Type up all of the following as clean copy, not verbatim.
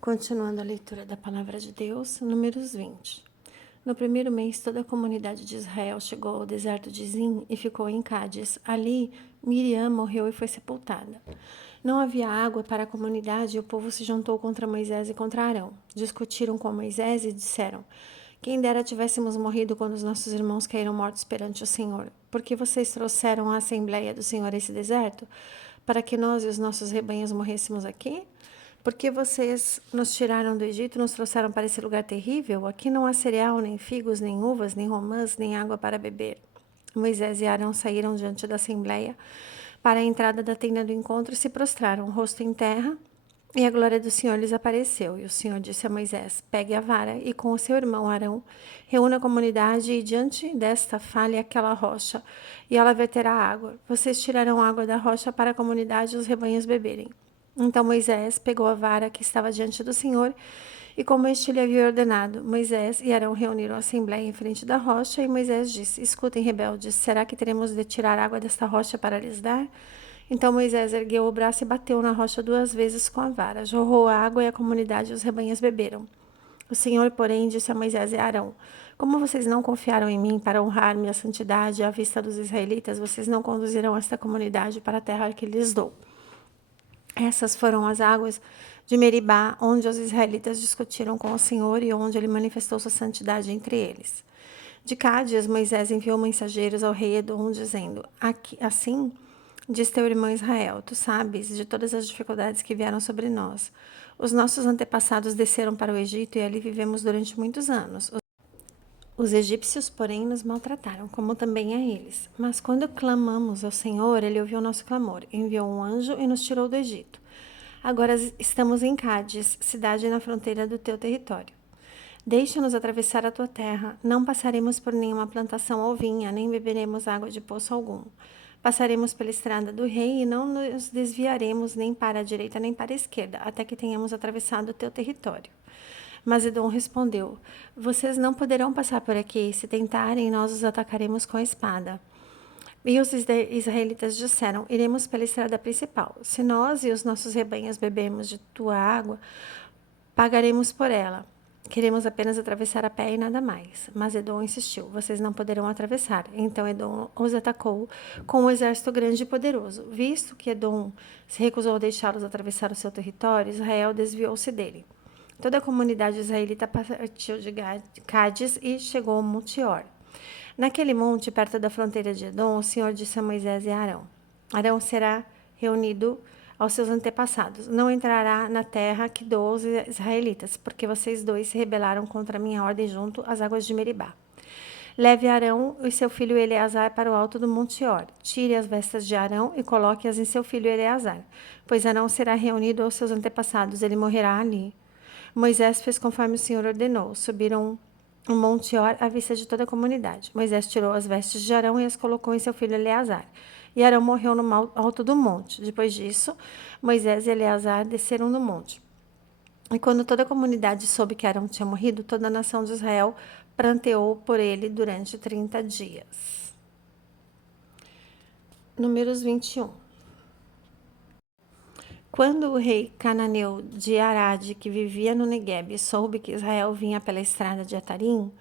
Continuando a leitura da Palavra de Deus, Números 20. No primeiro mês, toda a comunidade de Israel chegou ao deserto de Zin e ficou em Cádiz. Ali, Miriam morreu e foi sepultada. Não havia água para a comunidade e o povo se juntou contra Moisés e contra Arão. Discutiram com Moisés e disseram: quem dera tivéssemos morrido quando os nossos irmãos caíram mortos perante o Senhor. Por que vocês trouxeram a Assembleia do Senhor a esse deserto? Para que nós e os nossos rebanhos morrêssemos aqui? Porque vocês nos tiraram do Egito e nos trouxeram para esse lugar terrível? Aqui não há cereal, nem figos, nem uvas, nem romãs, nem água para beber. Moisés e Arão saíram diante da Assembleia para a entrada da tenda do encontro e se prostraram, rosto em terra, e a glória do Senhor lhes apareceu. E o Senhor disse a Moisés: pegue a vara e com o seu irmão Arão, reúna a comunidade e diante desta fale aquela rocha, e ela verterá água. Vocês tirarão água da rocha para a comunidade e os rebanhos beberem. Então Moisés pegou a vara que estava diante do Senhor, e como este lhe havia ordenado, Moisés e Arão reuniram a assembleia em frente da rocha, e Moisés disse: escutem, rebeldes, será que teremos de tirar água desta rocha para lhes dar? Então Moisés ergueu o braço e bateu na rocha 2 vezes com a vara. Jorrou a água e a comunidade e os rebanhos beberam. O Senhor, porém, disse a Moisés e a Arão: como vocês não confiaram em mim para honrar minha santidade à vista dos israelitas, vocês não conduzirão esta comunidade para a terra que lhes dou. Essas foram as águas de Meribá, onde os israelitas discutiram com o Senhor e onde ele manifestou sua santidade entre eles. De Cádiz, Moisés enviou mensageiros ao rei Edom, dizendo: assim diz teu irmão Israel, tu sabes de todas as dificuldades que vieram sobre nós. Os nossos antepassados desceram para o Egito e ali vivemos durante muitos anos. Os egípcios, porém, nos maltrataram, como também a eles. Mas quando clamamos ao Senhor, ele ouviu nosso clamor, enviou um anjo e nos tirou do Egito. Agora estamos em Cádiz, cidade na fronteira do teu território. Deixa-nos atravessar a tua terra. Não passaremos por nenhuma plantação ou vinha, nem beberemos água de poço algum. Passaremos pela estrada do rei e não nos desviaremos nem para a direita nem para a esquerda, até que tenhamos atravessado o teu território. Mas Edom respondeu: vocês não poderão passar por aqui. Se tentarem, nós os atacaremos com a espada. E os israelitas disseram: iremos pela estrada principal. Se nós e os nossos rebanhos bebermos de tua água, pagaremos por ela. Queremos apenas atravessar a pé e nada mais. Mas Edom insistiu: vocês não poderão atravessar. Então Edom os atacou com um exército grande e poderoso. Visto que Edom se recusou a deixá-los atravessar o seu território, Israel desviou-se dele. Toda a comunidade israelita partiu de Cádiz e chegou a Monte-Or. Naquele monte, perto da fronteira de Edom, o Senhor disse a Moisés e a Arão: Arão será reunido aos seus antepassados. Não entrará na terra que dou aos israelitas, porque vocês dois se rebelaram contra a minha ordem junto às águas de Meribá. Leve Arão e seu filho Eleazar para o alto do Monte Or. Tire as vestes de Arão e coloque-as em seu filho Eleazar, pois Arão será reunido aos seus antepassados, ele morrerá ali. Moisés fez conforme o Senhor ordenou. Subiram o Monte Or à vista de toda a comunidade. Moisés tirou as vestes de Arão e as colocou em seu filho Eleazar. E Arão morreu no alto do monte. Depois disso, Moisés e Eleazar desceram do monte. E quando toda a comunidade soube que Arão tinha morrido, toda a nação de Israel pranteou por ele durante 30 dias. Números 21. Quando o rei cananeu de Arade, que vivia no Negueb, soube que Israel vinha pela estrada de Atarim,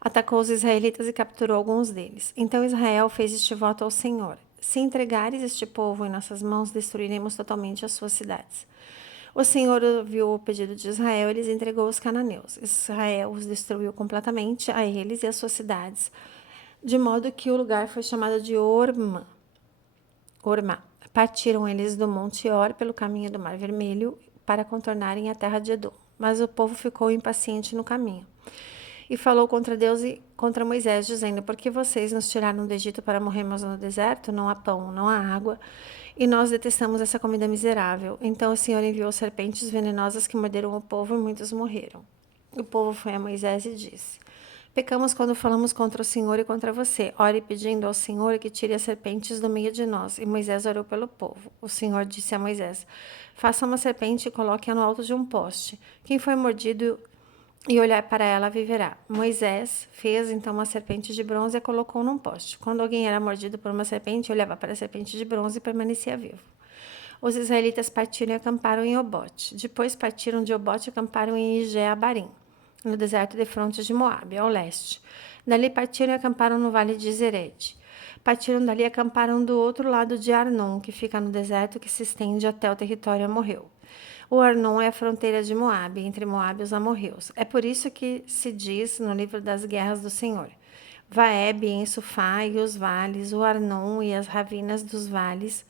atacou os israelitas e capturou alguns deles. Então Israel fez este voto ao Senhor: se entregares este povo em nossas mãos, destruiremos totalmente as suas cidades. O Senhor ouviu o pedido de Israel e lhes entregou os cananeus. Israel os destruiu completamente, a eles e as suas cidades, de modo que o lugar foi chamado de Ormá. Partiram eles do Monte Or pelo caminho do Mar Vermelho para contornarem a terra de Edom. Mas o povo ficou impaciente no caminho. E falou contra Deus e contra Moisés, dizendo: por que vocês nos tiraram do Egito para morrermos no deserto? Não há pão, não há água, e nós detestamos essa comida miserável. Então o Senhor enviou serpentes venenosas que morderam o povo e muitos morreram. O povo foi a Moisés e disse: pecamos quando falamos contra o Senhor e contra você. Ore pedindo ao Senhor que tire as serpentes do meio de nós. E Moisés orou pelo povo. O Senhor disse a Moisés: faça uma serpente e coloque-a no alto de um poste. Quem foi mordido e olhar para ela viverá. Moisés fez então uma serpente de bronze e a colocou num poste. Quando alguém era mordido por uma serpente, olhava para a serpente de bronze e permanecia vivo. Os israelitas partiram e acamparam em Obote. Depois partiram de Obote e acamparam em Ije-Abarim, no deserto defronte de Moabe, ao leste. Dali partiram e acamparam no vale de Zered. Partiram dali e acamparam do outro lado de Arnon, que fica no deserto que se estende até o território amorreu. O Arnon é a fronteira de Moabe, entre Moabe e os amorreus. É por isso que se diz no livro das guerras do Senhor: Vaeb, em Sufá e os vales, o Arnon e as ravinas dos vales,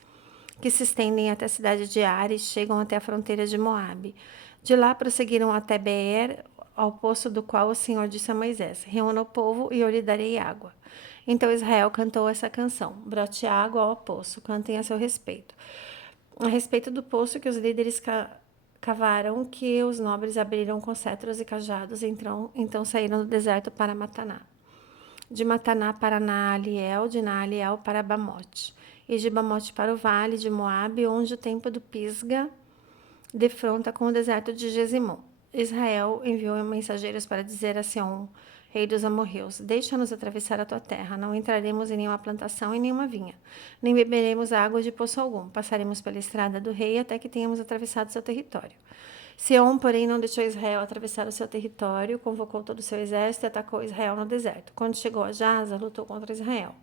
que se estendem até a cidade de Ar e chegam até a fronteira de Moabe. De lá prosseguiram até Beer, ao poço do qual o Senhor disse a Moisés: Reúna o povo e eu lhe darei água. Então Israel cantou essa canção: Brote água ao poço, cantem a seu respeito. A respeito do poço que os líderes cavaram, que os nobres abriram com cetros e cajados, então saíram do deserto para Mataná. De Mataná para Naaliel, de Naaliel para Bamote, e de Bamote para o vale de Moabe, onde o tempo do Pisga defronta com o deserto de Gesimon. Israel enviou mensageiros para dizer a Seom, rei dos amorreus: Deixa-nos atravessar a tua terra, não entraremos em nenhuma plantação e nenhuma vinha, nem beberemos água de poço algum, passaremos pela estrada do rei até que tenhamos atravessado seu território. Seom, porém, não deixou Israel atravessar o seu território, convocou todo o seu exército e atacou Israel no deserto. Quando chegou a Jaza, lutou contra Israel.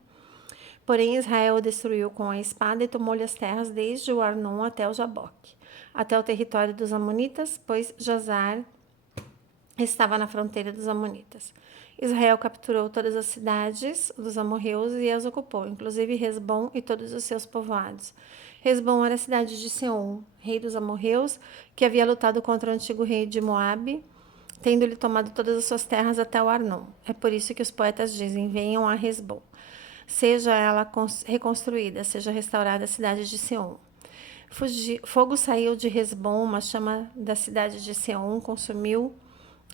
Porém, Israel o destruiu com a espada e tomou-lhe as terras desde o Arnon até o Jaboque, até o território dos Amonitas, pois Jazar estava na fronteira dos Amonitas. Israel capturou todas as cidades dos amorreus e as ocupou, inclusive Hesbom e todos os seus povoados. Hesbom era a cidade de Seom, rei dos amorreus, que havia lutado contra o antigo rei de Moabe, tendo-lhe tomado todas as suas terras até o Arnon. É por isso que os poetas dizem: venham a Hesbom. Seja ela reconstruída, seja restaurada a cidade de Seom. Fogo saiu de Hesbom, uma chama da cidade de Seom consumiu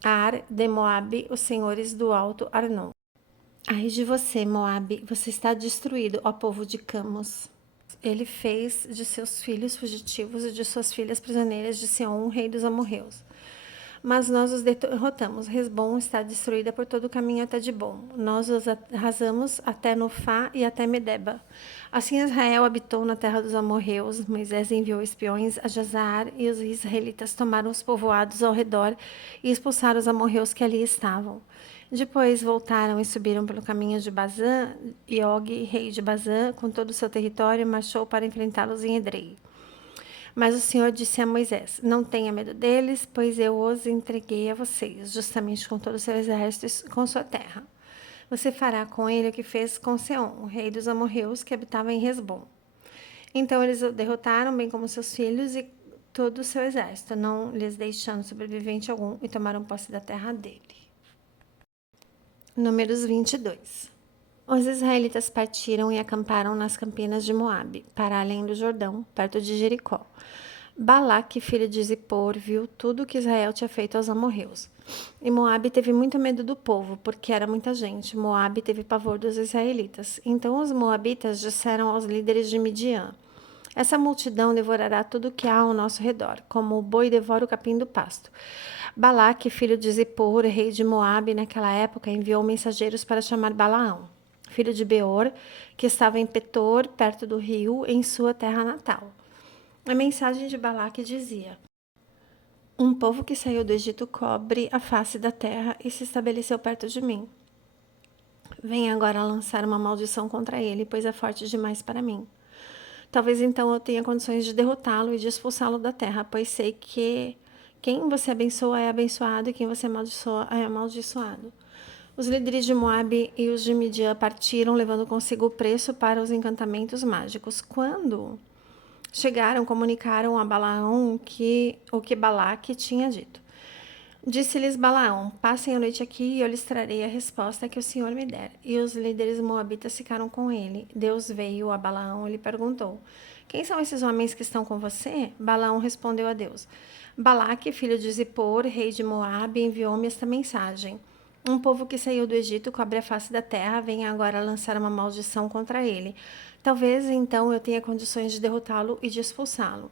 Ar de Moabe, os senhores do alto Arnon. Ai de você, Moabe, você está destruído, ó povo de Camos. Ele fez de seus filhos fugitivos e de suas filhas prisioneiras de Seom, rei dos amorreus. Mas nós os derrotamos. Hesbom está destruída por todo o caminho até Dibom. Nós os arrasamos até Nofá e até Medeba. Assim Israel habitou na terra dos amorreus. Moisés enviou espiões a Jazar e os israelitas tomaram os povoados ao redor e expulsaram os amorreus que ali estavam. Depois voltaram e subiram pelo caminho de Bazã, e Og, rei de Bazã, com todo o seu território, marchou para enfrentá-los em Edrei. Mas o Senhor disse a Moisés: Não tenha medo deles, pois eu os entreguei a vocês, justamente com todo o seu exército e com sua terra. Você fará com ele o que fez com Seom, o rei dos amorreus, que habitava em Hesbom. Então eles o derrotaram, bem como seus filhos e todo o seu exército, não lhes deixando sobrevivente algum, e tomaram posse da terra dele. Números 22. Os israelitas partiram e acamparam nas campinas de Moabe, para além do Jordão, perto de Jericó. Balaque, filho de Zippor, viu tudo o que Israel tinha feito aos amorreus. E Moabe teve muito medo do povo, porque era muita gente. Moabe teve pavor dos israelitas. Então os moabitas disseram aos líderes de Midian: Essa multidão devorará tudo o que há ao nosso redor, como o boi devora o capim do pasto. Balaque, filho de Zippor, rei de Moabe, naquela época, enviou mensageiros para chamar Balaão, filho de Beor, que estava em Petor, perto do rio, em sua terra natal. A mensagem de Balaque dizia: Um povo que saiu do Egito cobre a face da terra e se estabeleceu perto de mim. Venha agora lançar uma maldição contra ele, pois é forte demais para mim. Talvez então eu tenha condições de derrotá-lo e de expulsá-lo da terra, pois sei que quem você abençoa é abençoado e quem você amaldiçoa é amaldiçoado. Os líderes de Moabe e os de Midian partiram, levando consigo o preço para os encantamentos mágicos. Quando chegaram, comunicaram a Balaão o que Balaque tinha dito. Disse-lhes Balaão: Passem a noite aqui e eu lhes trarei a resposta que o Senhor me der. E os líderes moabitas ficaram com ele. Deus veio a Balaão e lhe perguntou: Quem são esses homens que estão com você? Balaão respondeu a Deus: Balaque, filho de Zippor, rei de Moabe, enviou-me esta mensagem. Um povo que saiu do Egito cobre a face da terra, venha agora lançar uma maldição contra ele. Talvez então eu tenha condições de derrotá-lo e de expulsá-lo.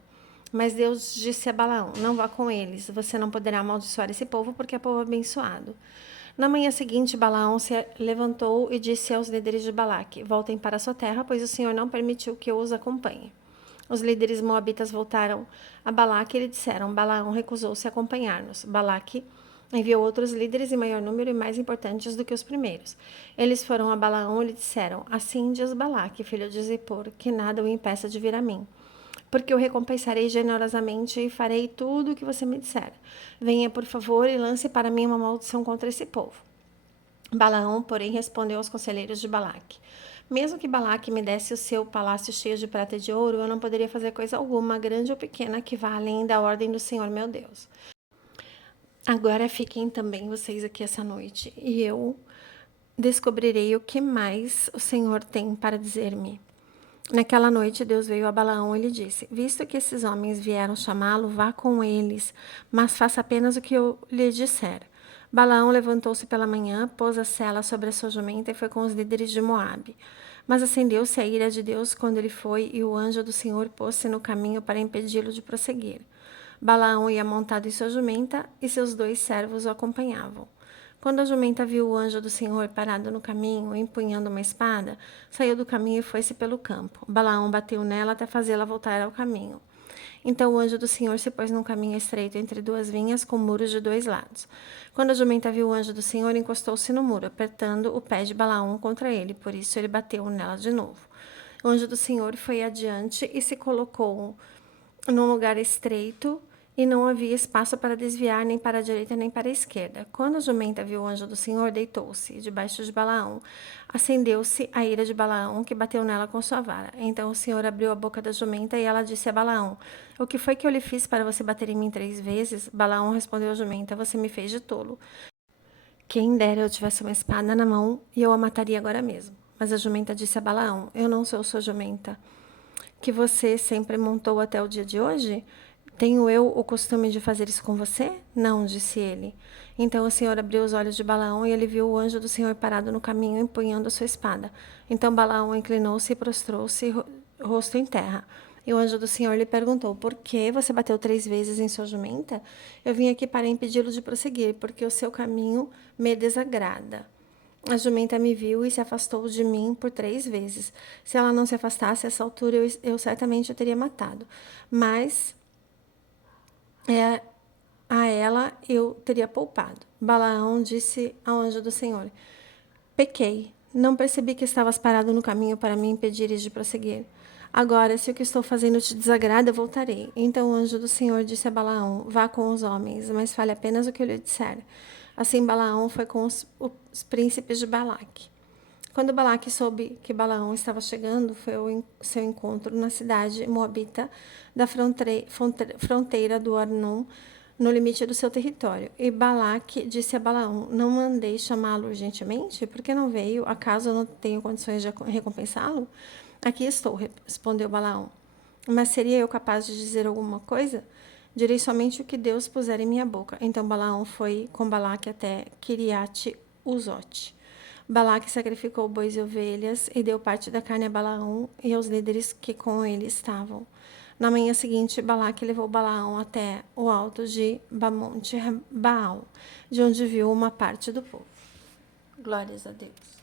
Mas Deus disse a Balaão: Não vá com eles, você não poderá amaldiçoar esse povo, porque é povo abençoado. Na manhã seguinte, Balaão se levantou e disse aos líderes de Balaque: Voltem para sua terra, pois o Senhor não permitiu que eu os acompanhe. Os líderes moabitas voltaram a Balaque e lhe disseram: Balaão recusou-se a acompanhar-nos. Balaque enviou outros líderes em maior número e mais importantes do que os primeiros. Eles foram a Balaão e lhe disseram: Assim diz Balaque, filho de Zippor, que nada o impeça de vir a mim. Porque eu recompensarei generosamente e farei tudo o que você me disser. Venha, por favor, e lance para mim uma maldição contra esse povo. Balaão, porém, respondeu aos conselheiros de Balaque: Mesmo que Balaque me desse o seu palácio cheio de prata e de ouro, eu não poderia fazer coisa alguma, grande ou pequena, que vá além da ordem do Senhor meu Deus. Agora fiquem também vocês aqui essa noite, e eu descobrirei o que mais o Senhor tem para dizer-me. Naquela noite, Deus veio a Balaão e lhe disse: Visto que esses homens vieram chamá-lo, vá com eles, mas faça apenas o que eu lhe disser. Balaão levantou-se pela manhã, pôs a sela sobre a sua jumenta e foi com os líderes de Moabe. Mas acendeu-se a ira de Deus quando ele foi, e o anjo do Senhor pôs-se no caminho para impedi-lo de prosseguir. Balaão ia montado em sua jumenta, e seus 2 servos o acompanhavam. Quando a jumenta viu o anjo do Senhor parado no caminho, empunhando uma espada, saiu do caminho e foi-se pelo campo. Balaão bateu nela até fazê-la voltar ao caminho. Então o anjo do Senhor se pôs num caminho estreito entre 2 vinhas, com muros de 2 lados. Quando a jumenta viu o anjo do Senhor, encostou-se no muro, apertando o pé de Balaão contra ele, por isso ele bateu nela de novo. O anjo do Senhor foi adiante e se colocou num lugar estreito, e não havia espaço para desviar nem para a direita nem para a esquerda. Quando a jumenta viu o anjo do Senhor, deitou-se debaixo de Balaão. Acendeu-se a ira de Balaão, que bateu nela com sua vara. Então o Senhor abriu a boca da jumenta e ela disse a Balaão: O que foi que eu lhe fiz para você bater em mim 3 vezes? Balaão respondeu à jumenta: Você me fez de tolo. Quem dera eu tivesse uma espada na mão e eu a mataria agora mesmo. Mas a jumenta disse a Balaão: Eu não sou sua jumenta, que você sempre montou até o dia de hoje? Tenho eu o costume de fazer isso com você? Não, disse ele. Então o Senhor abriu os olhos de Balaão e ele viu o anjo do Senhor parado no caminho, empunhando a sua espada. Então Balaão inclinou-se e prostrou-se, rosto em terra. E o anjo do Senhor lhe perguntou: Por que você bateu 3 vezes em sua jumenta? Eu vim aqui para impedi-lo de prosseguir, porque o seu caminho me desagrada. A jumenta me viu e se afastou de mim por 3 vezes. Se ela não se afastasse a essa altura, eu certamente a teria matado. Mas a ela eu teria poupado. Balaão disse ao anjo do Senhor: Pequei. Não percebi que estavas parado no caminho para me impedires de prosseguir. Agora, se o que estou fazendo te desagrada, eu voltarei. Então o anjo do Senhor disse a Balaão: Vá com os homens, mas fale apenas o que eu lhe disser. Assim Balaão foi com os príncipes de Balaque. Quando Balaque soube que Balaão estava chegando, foi ao seu encontro na cidade moabita da fronteira do Arnon, no limite do seu território. E Balaque disse a Balaão: Não mandei chamá-lo urgentemente? Por que não veio? Acaso eu não tenho condições de recompensá-lo? Aqui estou, respondeu Balaão. Mas seria eu capaz de dizer alguma coisa? Direi somente o que Deus puser em minha boca. Então Balaão foi com Balaque até Kiriate-Uzote. Balaque sacrificou bois e ovelhas e deu parte da carne a Balaão e aos líderes que com ele estavam. Na manhã seguinte, Balaque levou Balaão até o alto de Bamonte Baal, de onde viu uma parte do povo. Glórias a Deus.